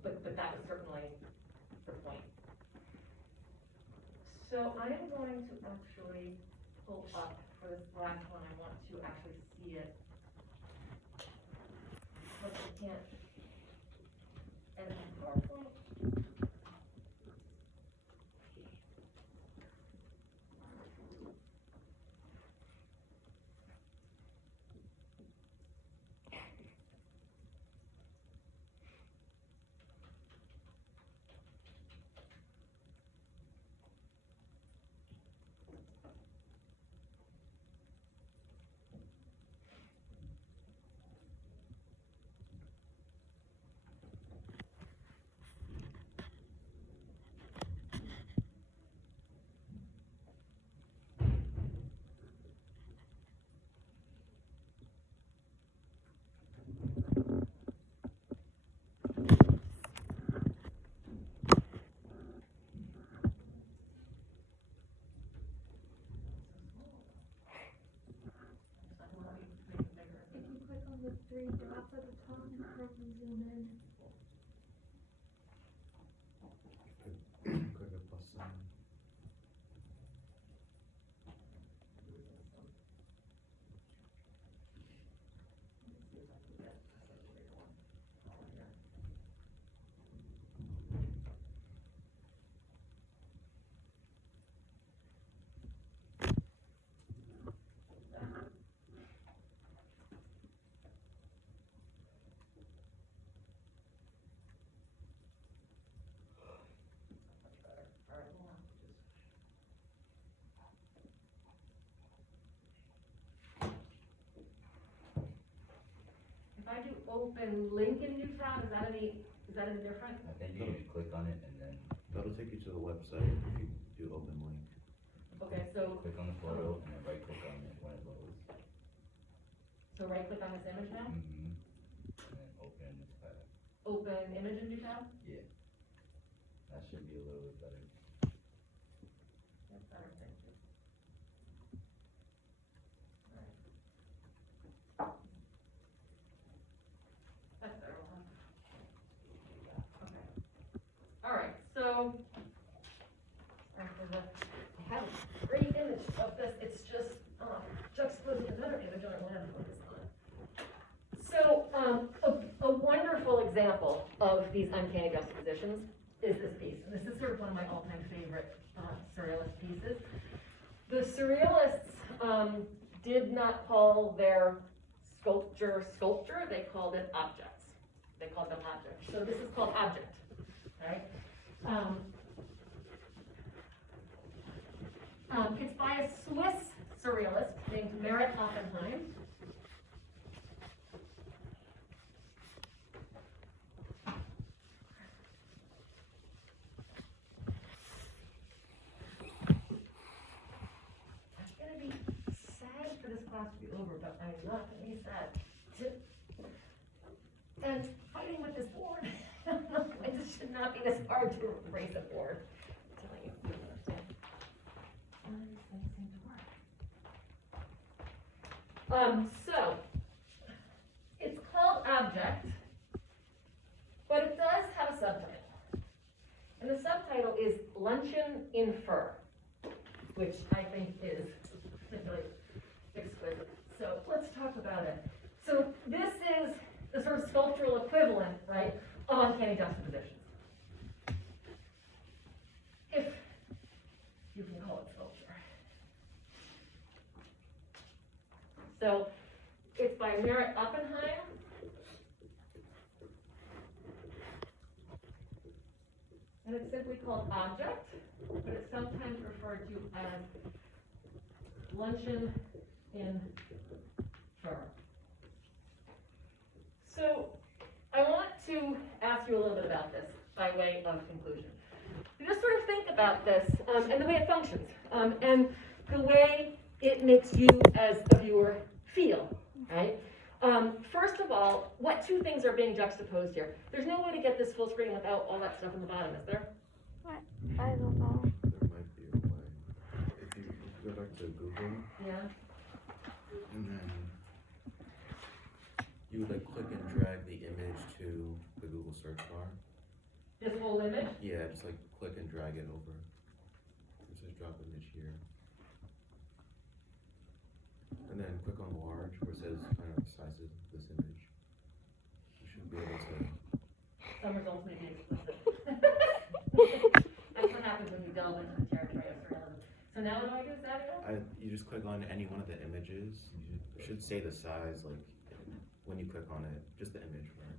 But that was certainly the point. So I am going to actually pull up for this last one. I want to actually see it, but I can't. And PowerPoint. open link in new tab, is that any different? I think you just click on it and then That'll take you to the website if you do open link. Okay, so, click on the photo and then right click on it when it loads. so right click on this image now, Mm-hmm. And then open in this tab. open image in new tab? Yeah. That should be a little bit better. That's better, thank you. That's better, okay. Alright, so, I have a great image of this, it's just, juxtaposing another image on one of this on. So, a wonderful example of these uncanny juxtapositions is this piece. And this is sort of one of my all-time favorite surrealist pieces. The surrealists did not call their sculpture, they called it objects. They called them objects. So this is called Object, right? It's by a Swiss surrealist named Merit Oppenheim. Class to be over, but I'm not gonna be sad. And fighting with this board, it just should not be this hard to erase a board. I'm telling you, you don't understand. None of these things seem to work. So it's called Object, but it does have a subtitle, and the subtitle is Luncheon in Fur, which I think is particularly exquisite. So let's talk about it. So this is the sort of sculptural equivalent, right, of uncanny juxtapositions. If you can call it sculpture. So it's by Merit Oppenheim. And it's simply called Object, but it's sometimes referred to as Luncheon in Fur. So I want to ask you a little bit about this by way of conclusion. You just sort of think about this and the way it functions and the way it makes you as a viewer feel, right? First of all, what two things are being juxtaposed here? There's no way to get this full screen without all that stuff in the bottom, is there? I don't know. There might be a way. If you go back to Google, Yeah. and then you would like click and drag the image to the Google search bar. This whole image? Yeah, just like click and drag it over. It says drop image here. And then click on large where it says kind of the size of this image. You should be able to. Some results may be explicit. That's what happens when you delve into the territory of surrealism. So now what do I do, Samuel? You just click on any one of the images. It should say the size, like when you click on it, just the image, right?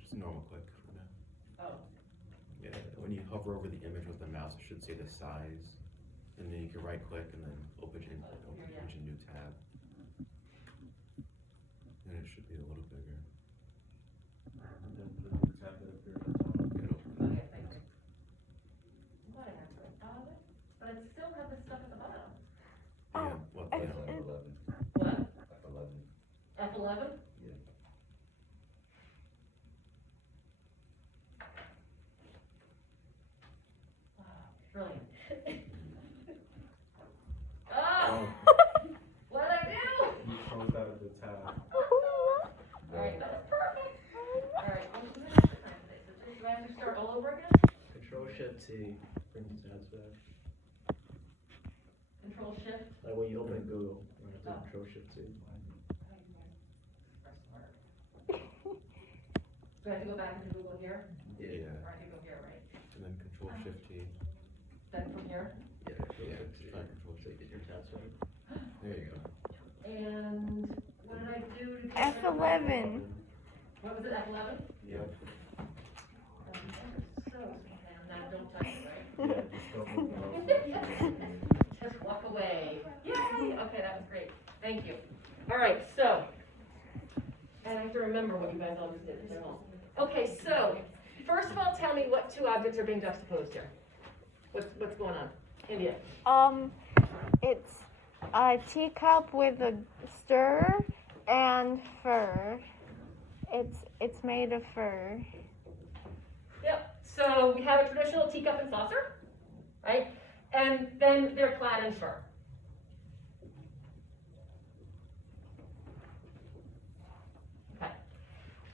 Just a normal click for now. Oh, Yeah, when you hover over the image with the mouse, it should say the size, and then you can right click and then open a new tab. And it should be a little bigger. And then the tab that appeared at the top. It'll open. okay, thank you. I'm glad I have to out of it, but I still have this stuff at the bottom. Yeah, well, I- yeah. F11. What? F11. F11? Yeah. Brilliant. Oh, what did I do? You closed out of the tab. Alright, that was perfect. Alright, I'm just gonna have to time today. So do I have to start all over again? Control Shift T brings the tabs back. Control Shift. Like when you open Google, you have to Oh. Control Shift T. Do I have to go back into Google here? Yeah, Or I have to go here, right? and then Control Shift T. Then from here? Yeah, Yeah, just try Control So Shift. get your tabs back. There you go. And what did I do to get rid of- F11. What was it, F11? Yep. So, now don't touch it, right? Yeah, just don't move the mouse. Just walk away. Yay! Okay, that was great. Thank you. All right, so And I have to remember what you guys always did. at home. Okay, so, first of all, tell me what two objects are being juxtaposed here. What's going on? India? It's a teacup with a stir and fur. It's made of fur. Yep, so we have a traditional teacup and saucer, right? And then they're clad in fur. Okay.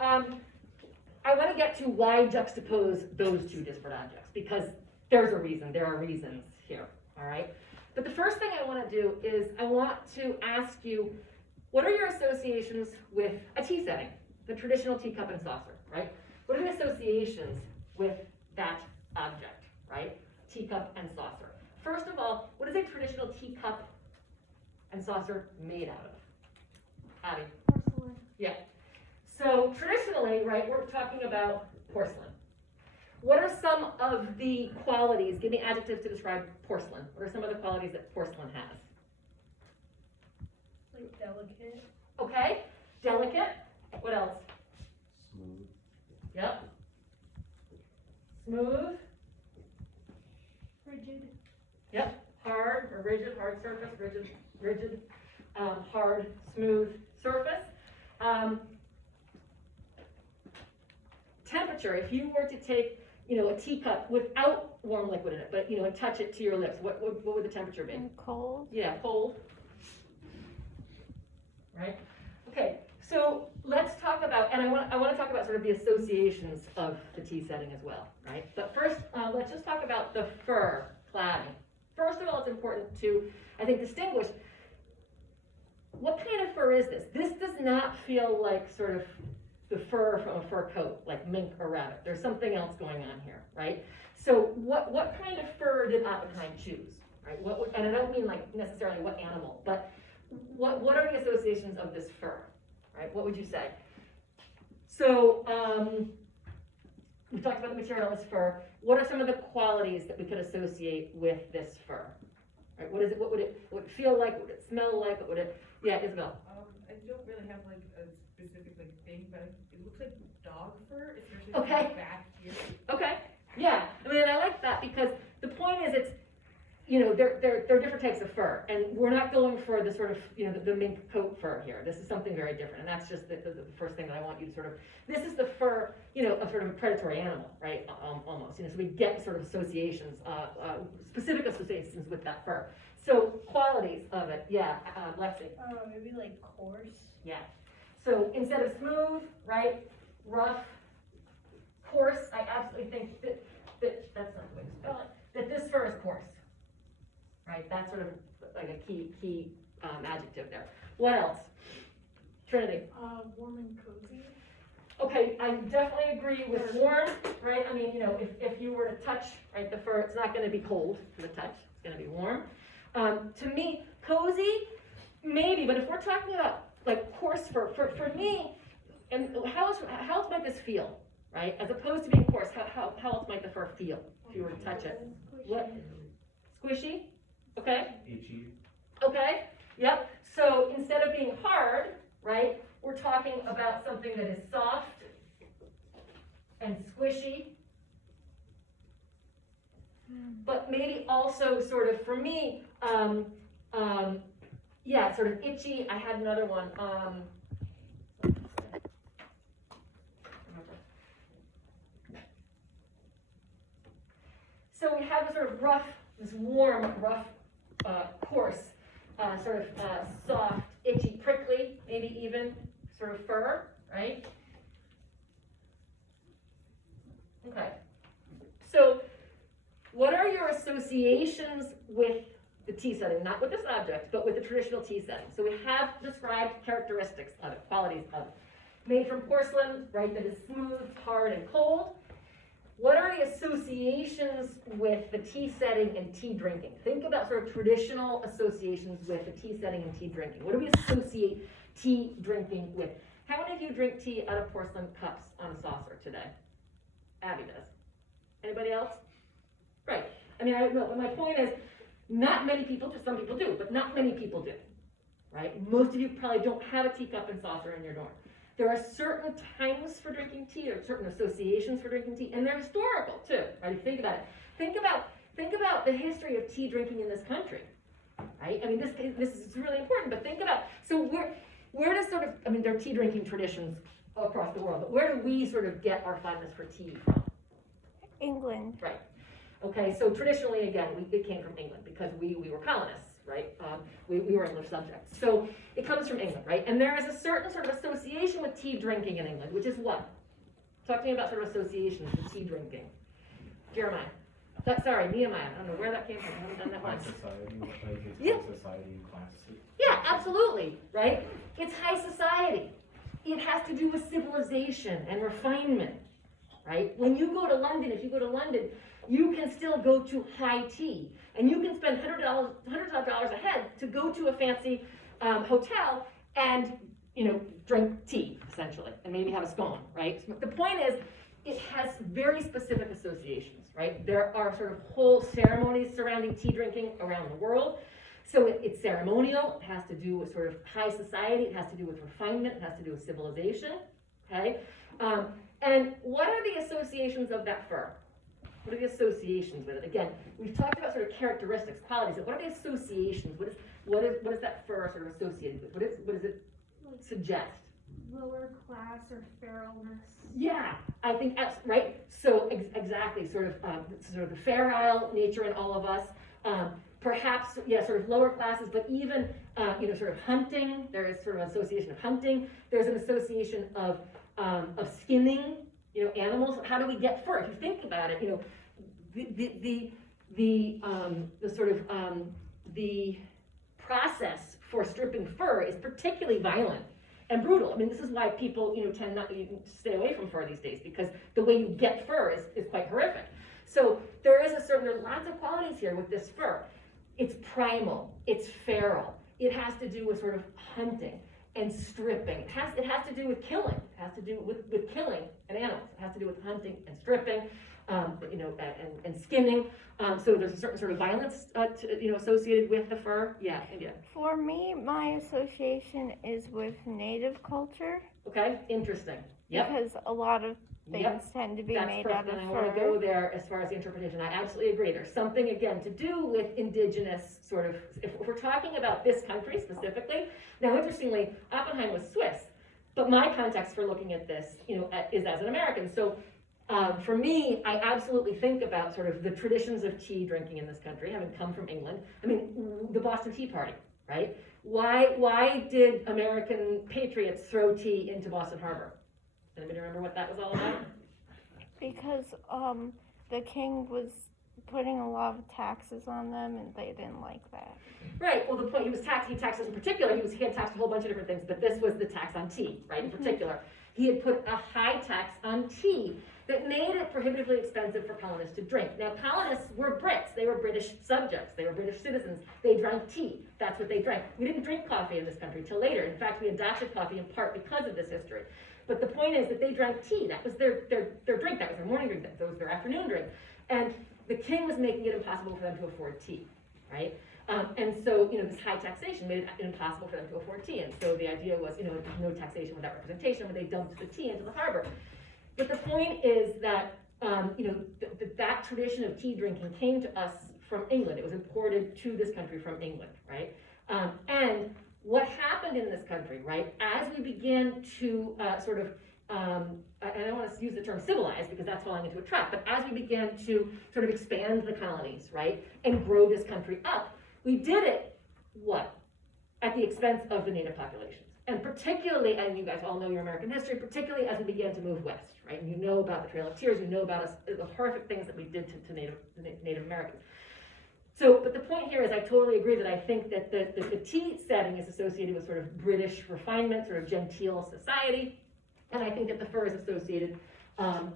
I want to get to why juxtapose those two disparate objects, because there's a reason, there are reasons here, all right? But the first thing I want to do is I want to ask you, what are your associations with a tea setting, the traditional teacup and saucer, right? What are the associations with that object, right? Teacup and saucer. First of all, what is a traditional teacup and saucer made out of? Abby? Porcelain. Yeah. So traditionally, right, we're talking about porcelain. What are some of the qualities, give me adjectives to describe porcelain. What are some of the qualities that porcelain has? Like delicate. Okay, delicate. What else? Smooth. Yep. Smooth. Rigid. Yep. Hard or rigid, hard surface, rigid, hard, smooth surface. Temperature, if you were to take, a teacup without warm liquid in it, but, and touch it to your lips, what would the temperature be? And cold. Yeah, cold. Right? Okay, so let's talk about, and I want to talk about sort of the associations of the tea setting as well, right? But first, let's just talk about the fur cladding. First of all, it's important to, I think, distinguish what kind of fur is this? This does not feel like sort of the fur from a fur coat, like mink or rabbit. There's something else going on here, right? So what kind of fur did Oppenheim choose, right? And I don't mean like necessarily what animal, but what are the associations of this fur, right? What would you say? So we talked about the material as fur. What are some of the qualities that we could associate with this fur? Right? What is it? What would it feel like? What would it smell like? What would it? Yeah, Isabel. I don't really have like a specific thing, but it looks like dog fur, especially Okay. the back here. Okay. Yeah. I mean, I like that because the point is, it's there are different types of fur, and we're not going for the sort of the mink coat fur here. This is something very different, and that's just the first thing that I want you to sort of. This is the fur, of sort of a predatory animal, right? Almost. So we get sort of associations, specific associations with that fur. So qualities of it, yeah. Lexi. Maybe like coarse. Yeah. So instead of smooth, right, rough, coarse, I absolutely think that that's not the way to spell it, that this fur is coarse. Right, that's sort of like a key adjective there. What else? Trinity. Warm and cozy. Okay, I definitely agree with warm, right? I mean, if you were to touch, right, the fur, it's not gonna be cold for the touch, it's gonna be warm. To me, cozy, maybe, but if we're talking about like coarse fur, for me, and how else might this feel, right? As opposed to being coarse, how else might the fur feel if you were to touch it? What? Squishy? Okay? Itchy. Okay? Yep. So instead of being hard, right, we're talking about something that is soft and squishy, but maybe also sort of, for me, yeah, sort of itchy. I had another one. So we have this sort of rough, this warm, rough, coarse, sort of soft, itchy, prickly, maybe even sort of fur, right? Okay. So what are your associations with the tea setting? Not with this object, but with the traditional tea setting. So we have described characteristics of it, qualities of it. Made from porcelain, right, that is smooth, hard, and cold. What are the associations with the tea setting and tea drinking? Think about sort of traditional associations with the tea setting and tea drinking. What do we associate tea drinking with? How many of you drink tea out of porcelain cups on a saucer today? Abby does. Anybody else? Right. I mean, I don't know, but my point is, not many people do. Some people do, but not many people do. Right? Most of you probably don't have a teacup and saucer in your dorm. There are certain times for drinking tea, there are certain associations for drinking tea, and they're historical too, right? If you think about it. Think about the history of tea drinking in this country, right? I mean, this is really important, but think about, so where does sort of, I mean, there are tea drinking traditions across the world, but where do we sort of get our fondness for tea from? England. Right. Okay, so traditionally, again, it came from England because we were colonists, right? We were English subjects. So it comes from England, right? And there is a certain sort of association with tea drinking in England, which is what? Talk to me about sort of associations with tea drinking. Jeremiah. Sorry, Nehemiah. I don't know where that came from. I haven't done that High once. society, like it's Yeah. high society and class. Yeah, absolutely, right? It's high society. It has to do with civilization and refinement, right? When you go to London, if you go to London, you can still go to high tea, and you can spend hundreds of dollars a head to go to a fancy hotel and, you know, drink tea, essentially, and maybe have a scone, right? So the point is, it has very specific associations, right? There are sort of whole ceremonies surrounding tea drinking around the world. So it's ceremonial, it has to do with sort of high society, it has to do with refinement, it has to do with civilization, okay? And what are the associations of that fur? What are the associations with it? Again, we've talked about sort of characteristics, qualities. What are the associations? What is that fur sort of associated with? What does it suggest? Lower class or feralness. Yeah, I think that's right. So exactly, sort of the feral nature in all of us. Perhaps, yeah, sort of lower classes, but even, sort of hunting. There is sort of an association of hunting. There's an association of skinning, animals. How do we get fur? If you think about it, the process for stripping fur is particularly violent and brutal. I mean, this is why people, tend not to stay away from fur these days, because the way you get fur is quite horrific. So there's lots of qualities here with this fur. It's primal, it's feral. It has to do with sort of hunting and stripping. It has to do with killing. It has to do with killing an animal. It has to do with hunting and stripping, and skinning. So there's a certain sort of violence, associated with the fur. Yeah, India. For me, my association is with native culture. Okay, interesting. Yep. Because a lot of things Yep. tend to be That's made perfect, out of and I fur. want to go there as far as the interpretation. I absolutely agree. There's something, again, to do with indigenous sort of, if we're talking about this country specifically. Now, interestingly, Oppenheim was Swiss, but my context for looking at this, is as an American. So for me, I absolutely think about sort of the traditions of tea drinking in this country, having come from England. I mean, the Boston Tea Party, right? Why did American patriots throw tea into Boston Harbor? Anybody remember what that was all about? Because the king was putting a lot of taxes on them, and they didn't like that. Right, well, the point, he taxed us in particular, he had taxed a whole bunch of different things, but this was the tax on tea, right, in particular. He had put a high tax on tea that made it prohibitively expensive for colonists to drink. Now, colonists were Brits, they were British subjects, they were British citizens, they drank tea, that's what they drank. We didn't drink coffee in this country till later. In fact, we adopted coffee in part because of this history. But the point is that they drank tea, that was their drink, that was their morning drink, that was their afternoon drink. And the king was making it impossible for them to afford tea, right? And so, this high taxation made it impossible for them to afford tea. And so the idea was, no taxation without representation, but they dumped the tea into the harbor. But the point is that, that tradition of tea drinking came to us from England. It was imported to this country from England, right? And what happened in this country, right, as we began to and I don't want to use the term civilize because that's falling into a trap, but as we began to sort of expand the colonies, right, and grow this country up, we did it, what? At the expense of the native populations. And particularly, and you guys all know your American history, particularly as we began to move west, right? And you know about the Trail of Tears, you know about us, the horrific things that we did to Native Americans. So, but the point here is I totally agree that I think that the tea setting is associated with sort of British refinement, sort of genteel society. And I think that the fur is associated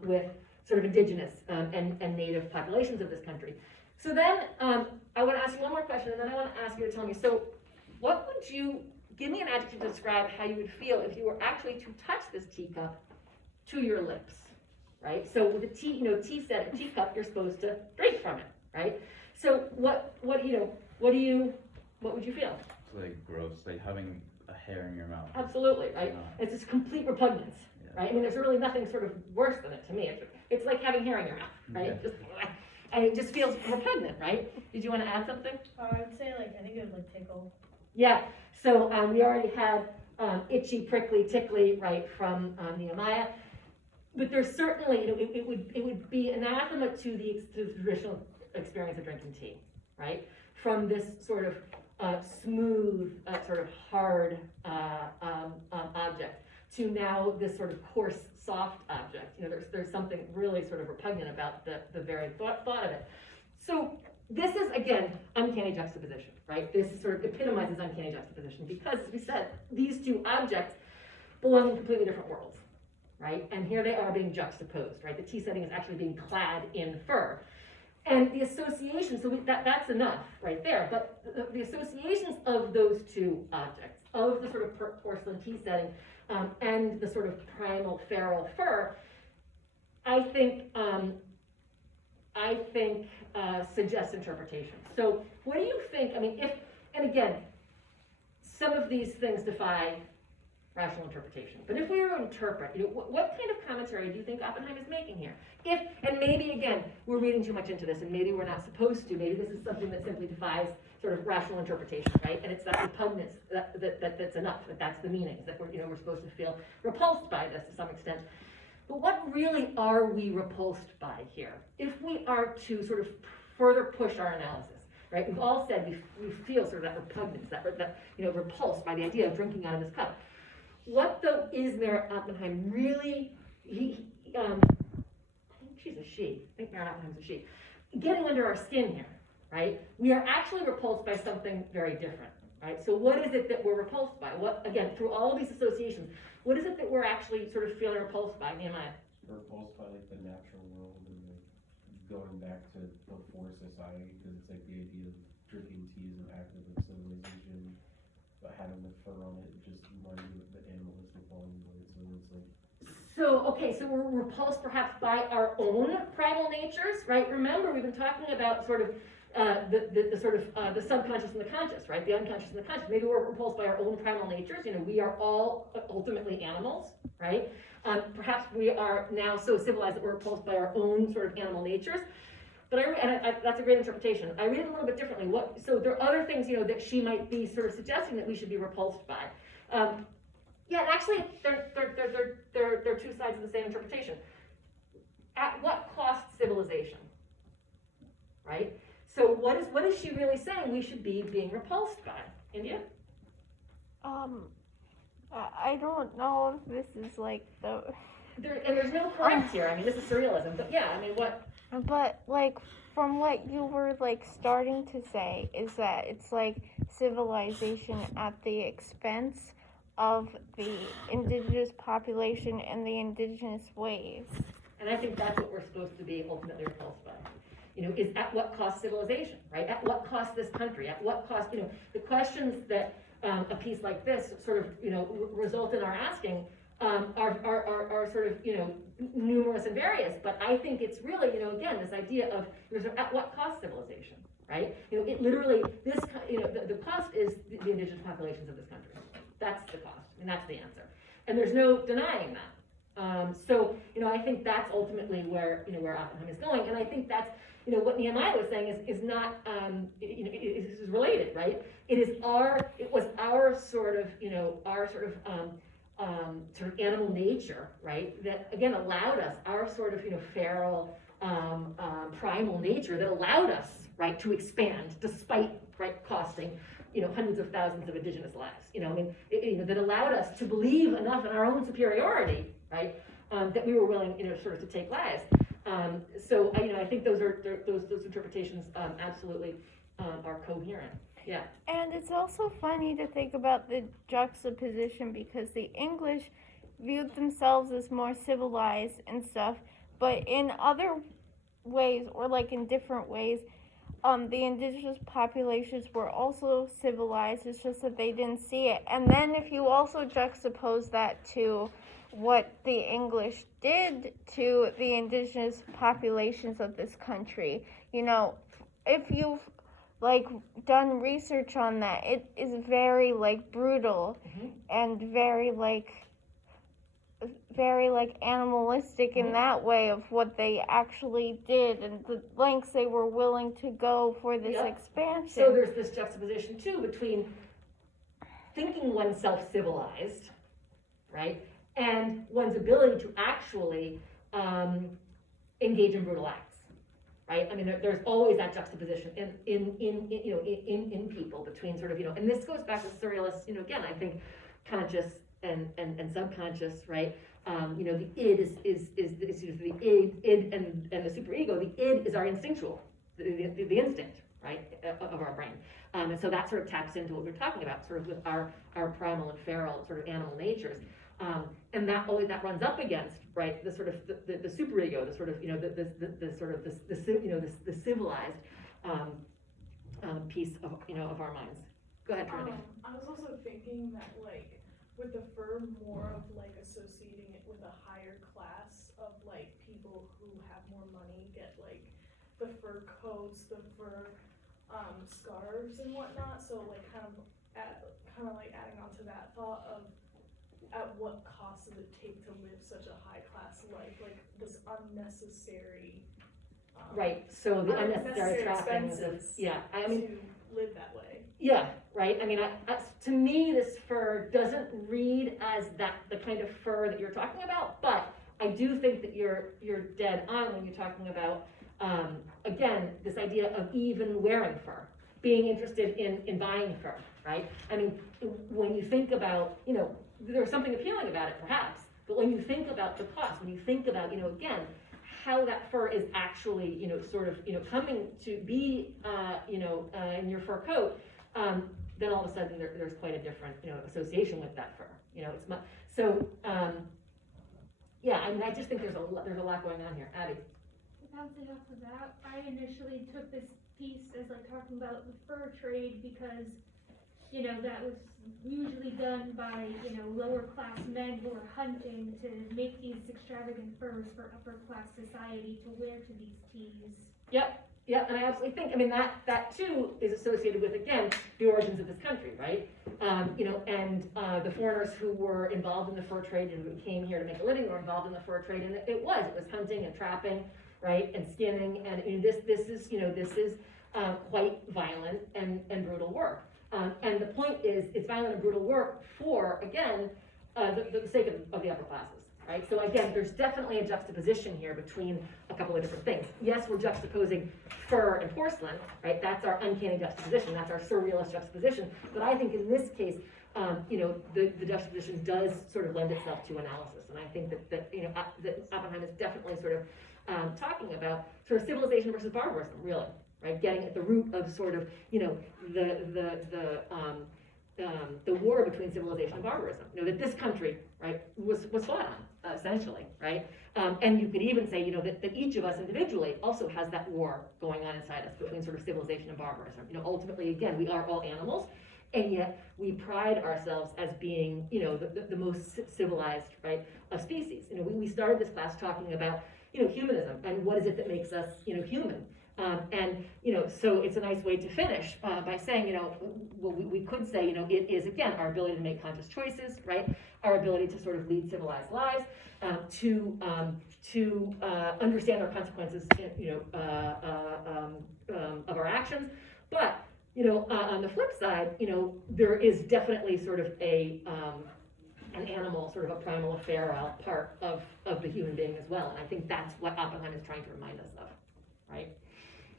with sort of indigenous and native populations of this country. So then I want to ask you one more question, and then I want to ask you to tell me, so what would you, give me an adjective to describe how you would feel if you were actually to touch this teacup to your lips, right? So with a tea, tea set, a teacup, you're supposed to drink from it, right? So what would you feel? It's like gross, like having a hair in your mouth. Absolutely, right? Yeah. It's this complete repugnance, Yeah. right? I mean, there's really nothing sort of worse than it to me. It's like having hair in your mouth, right? Yeah. Just, and it just feels repugnant, right? Did you want to add something? I would say like, I think it would like tickle. Yeah, so we already had itchy, prickly, tickly, right, from Nehemiah. But there's certainly, you know, it would be anathema to the traditional experience of drinking tea, right? From this sort of smooth, sort of hard object to now this sort of coarse, soft object. You know, there's something really sort of repugnant about the very thought of it. So this is, again, uncanny juxtaposition, right? This sort of epitomizes uncanny juxtaposition because, as we said, these two objects belong in completely different worlds, right? And here they are being juxtaposed, right? The tea setting is actually being clad in fur. And the association, so that's enough right there, but the associations of those two objects, of the sort of porcelain tea setting and the sort of primal feral fur, I think suggests interpretation. So what do you think, I mean, and again, some of these things defy rational interpretation, but if we were to interpret, you know, what kind of commentary do you think Oppenheim is making here? And maybe, again, we're reading too much into this, and maybe we're not supposed to, maybe this is something that simply defies sort of rational interpretation, right? And it's that repugnance that's enough, that's the meaning, that we're supposed to feel repulsed by this to some extent. But what really are we repulsed by here? If we are to sort of further push our analysis, right? We've all said we feel sort of that repugnance, that repulsed by the idea of drinking out of this cup. What though is Merit Oppenheim really, I think she's a she, I think Merit Oppenheim's a she, getting under our skin here, right? We are actually repulsed by something very different, right? So what is it that we're repulsed by? What, again, through all of these associations, what is it that we're actually sort of feeling repulsed by, Nehemiah? Repulsed by like the natural world and like going back to before society, because it's like the idea of drinking tea as an act of like civilization, but having the fur on it just reminds you of the animalistic quality of it. So it's like. So we're repulsed perhaps by our own primal natures, right? Remember, we've been talking about sort of the subconscious and the conscious, right? The unconscious and the conscious. Maybe we're repulsed by our own primal natures. You know, we are all ultimately animals, right? Perhaps we are now so civilized that we're repulsed by our own sort of animal natures. But that's a great interpretation. I read it a little bit differently. So there are other things, you know, that she might be sort of suggesting that we should be repulsed by. Yeah, and actually, they're two sides of the same interpretation. At what cost civilization, right? So what is she really saying we should be being repulsed by? India? I don't know if this is like the. There's no correct here. I mean, this is surrealism. But yeah, I mean, what? But like from what you were like starting to say is that it's like civilization at the expense of the indigenous population and the indigenous ways. And I think that's what we're supposed to be ultimately repulsed by. You know, is at what cost civilization, right? At what cost this country? At what cost, you know, the questions that a piece like this sort of, you know, result in our asking are sort of, you know, numerous and various. But I think it's really, you know, again, this idea of at what cost civilization, right? You know, it literally, the cost is the indigenous populations of this country. That's the cost, and that's the answer. And there's no denying that. So, you know, I think that's ultimately where Oppenheim is going, and I think that's, you know, what Nehemiah was saying is not, you know, is related, right? It was our sort of, you know, our sort of animal nature, right? That again allowed us, our sort of, you know, feral, primal nature that allowed us, right, to expand despite, right, costing, you know, hundreds of thousands of indigenous lives. You know, I mean, you know, that allowed us to believe enough in our own superiority, right, that we were willing, you know, sort of to take lives. So, you know, I think those interpretations absolutely are coherent. Yeah. And it's also funny to think about the juxtaposition because the English viewed themselves as more civilized and stuff, but in other ways, or like in different ways, the indigenous populations were also civilized. It's just that they didn't see it. And then if you also juxtapose that to what the English did to the indigenous populations of this country, you know, if you like done research on that. It is very like brutal Mhm. and very like animalistic in Mhm. that way of what they actually did and the lengths they were willing to go for this Yep. expansion. So there's this juxtaposition too between thinking oneself civilized, right, and one's ability to actually engage in brutal acts, right? I mean, there's always that juxtaposition in people between sort of, and this goes back to surrealists, again, I think conscious and subconscious, right? The id is the id and the superego. The id is our instinctual, the instinct, right, of our brain. And so that sort of taps into what we're talking about, sort of with our primal and feral sort of animal natures. And that runs up against, right, the sort of the superego, the sort of, the civilized piece of our minds. Go ahead, Trinity. I was also thinking that like with the fur, more of like associating it with a higher class of like people who have more money get like the fur coats, the fur scarves and whatnot. So like kind of adding on to that thought of at what cost does it take to live such a high class life, like this unnecessary. Right. So the unnecessary trappings of, expenses I mean, to live that way. yeah, right. I mean, to me, this fur doesn't read as the kind of fur that you're talking about, but I do think that you're dead on when you're talking about, again, this idea of even wearing fur, being interested in buying fur, right? I mean, when you think about, there's something appealing about it, perhaps, but when you think about the cost, when you think about, again, how that fur is actually, sort of, coming to be, in your fur coat, then all of a sudden there's quite a different, association with that fur. It's much, so, yeah, I mean, I just think there's a lot going on here. Abby. Bouncing off of that, I initially took this piece as like talking about the fur trade because, that was usually done by, lower class men who are hunting to make these extravagant furs for upper class society to wear to these teas. Yep, and I absolutely think, I mean, that too is associated with, again, the origins of this country, right? And the foreigners who were involved in the fur trade and who came here to make a living were involved in the fur trade, and it was hunting and trapping, right, and skinning, and this is quite violent and brutal work. And the point is, it's violent and brutal work for, again, the sake of the upper classes, right? So again, there's definitely a juxtaposition here between a couple of different things. Yes, we're juxtaposing fur and porcelain, right? That's our uncanny juxtaposition. That's our surrealist juxtaposition. But I think in this case, the juxtaposition does sort of lend itself to analysis. And I think that Oppenheim is definitely sort of talking about sort of civilization versus barbarism, really. Right, getting at the root of sort of, the war between civilization and barbarism. That this country, right, was fought on, essentially, right? And you could even say, that each of us individually also has that war going on inside us between sort of civilization and barbarism. Ultimately, again, we are all animals, and yet we pride ourselves as being, the most civilized, right, of species. We started this class talking about, humanism and what is it that makes us, human. So it's a nice way to finish by saying, we could say, it is, again, our ability to make conscious choices, right? Our ability to sort of lead civilized lives, to understand our consequences, of our actions. But, on the flip side, there is definitely sort of an animal, sort of a primal, feral part of the human being as well. And I think that's what Oppenheim is trying to remind us of, right?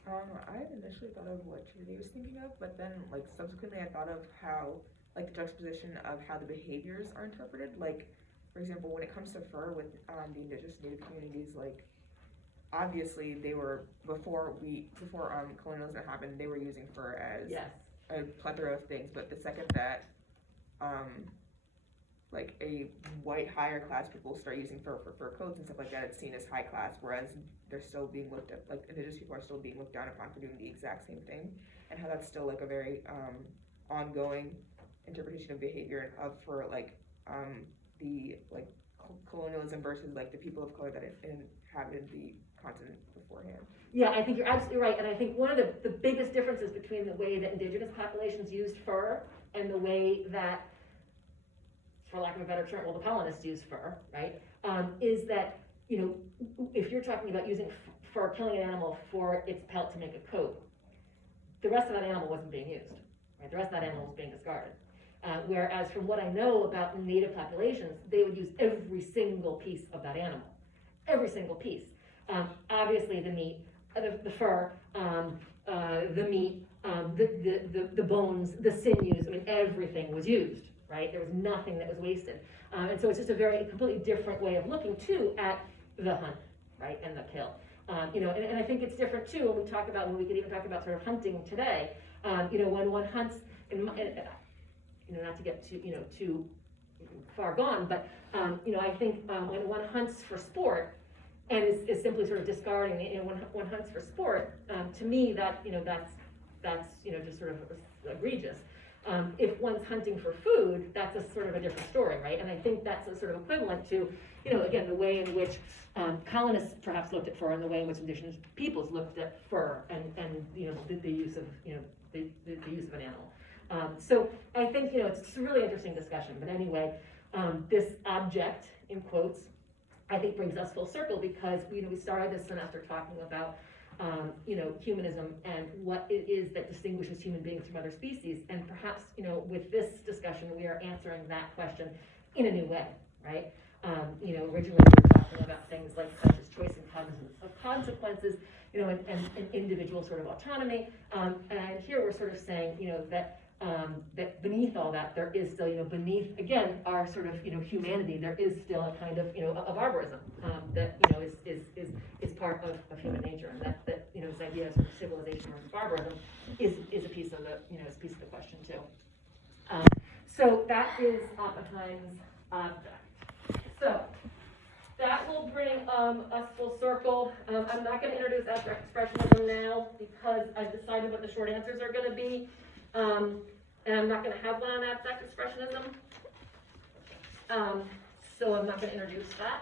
I had initially thought of what Trinity was thinking of, but then, like, subsequently I thought of how, like, the juxtaposition of how the behaviors are interpreted. Like, for example, when it comes to fur with the indigenous native communities, like, obviously they were, before colonialism happened, they were using fur as a plethora of things, but the second that, like, a white higher class people start using fur for fur coats and stuff like that, it's seen as high class, whereas they're still being looked at, like, indigenous people are still being looked down upon for doing the exact same thing, and how that's still, like, a very ongoing interpretation of behavior and of for, like, the, like, colonialism versus like the people of color that inhabited the continent beforehand. Yeah, I think you're absolutely right, and I think one of the biggest differences between the way that indigenous populations used fur and the way that, for lack of a better term, well, the colonists used fur, right, is that, you know, if you're talking about using fur, killing an animal for its pelt to make a coat, the rest of that animal wasn't being used, right? The rest of that animal was being discarded. Whereas from what I know about native populations, they would use every single piece of that animal, every single piece. Obviously the meat, the fur, the meat, the bones, the sinews, I mean, everything was used, right? There was nothing that was wasted. And so it's just a completely different way of looking too at the hunt, right, and the kill. You know, and I think it's different too when we could even talk about sort of hunting today. You know, when one hunts, you know, not to get too far gone, but you know, I think when one hunts for sport and is simply sort of discarding, you know, when one hunts for sport, to me that's you know, just sort of egregious. If one's hunting for food, that's a sort of a different story, right? And I think that's a sort of equivalent to, you know, again, the way in which colonists perhaps looked at fur and the way in which indigenous peoples looked at fur and you know, the use of, you know, the use of an animal. So I think, you know, it's a really interesting discussion, but anyway, this object, in quotes, I think brings us full circle because, you know, we started this semester talking about you know, humanism and what it is that distinguishes human beings from other species. And perhaps, you know, with this discussion, we are answering that question in a new way, right? You know, originally we were talking about things like such as choice and cognizance of consequences, you know, and individual sort of autonomy. And here we're sort of saying, you know, that that beneath all that, there is still, you know, beneath, again, our sort of, you know, humanity, there is still a kind of, you know, of barbarism that, you know, is part of human nature, and that, you know, this idea of sort of civilization versus barbarism is a piece of the, you know, is a piece of the question too. So that is Oppenheim's object. So that will bring us full circle. I'm not going to introduce abstract expressionism now because I've decided what the short answers are going to be. And I'm not going to have one on abstract expressionism. So I'm not going to introduce that.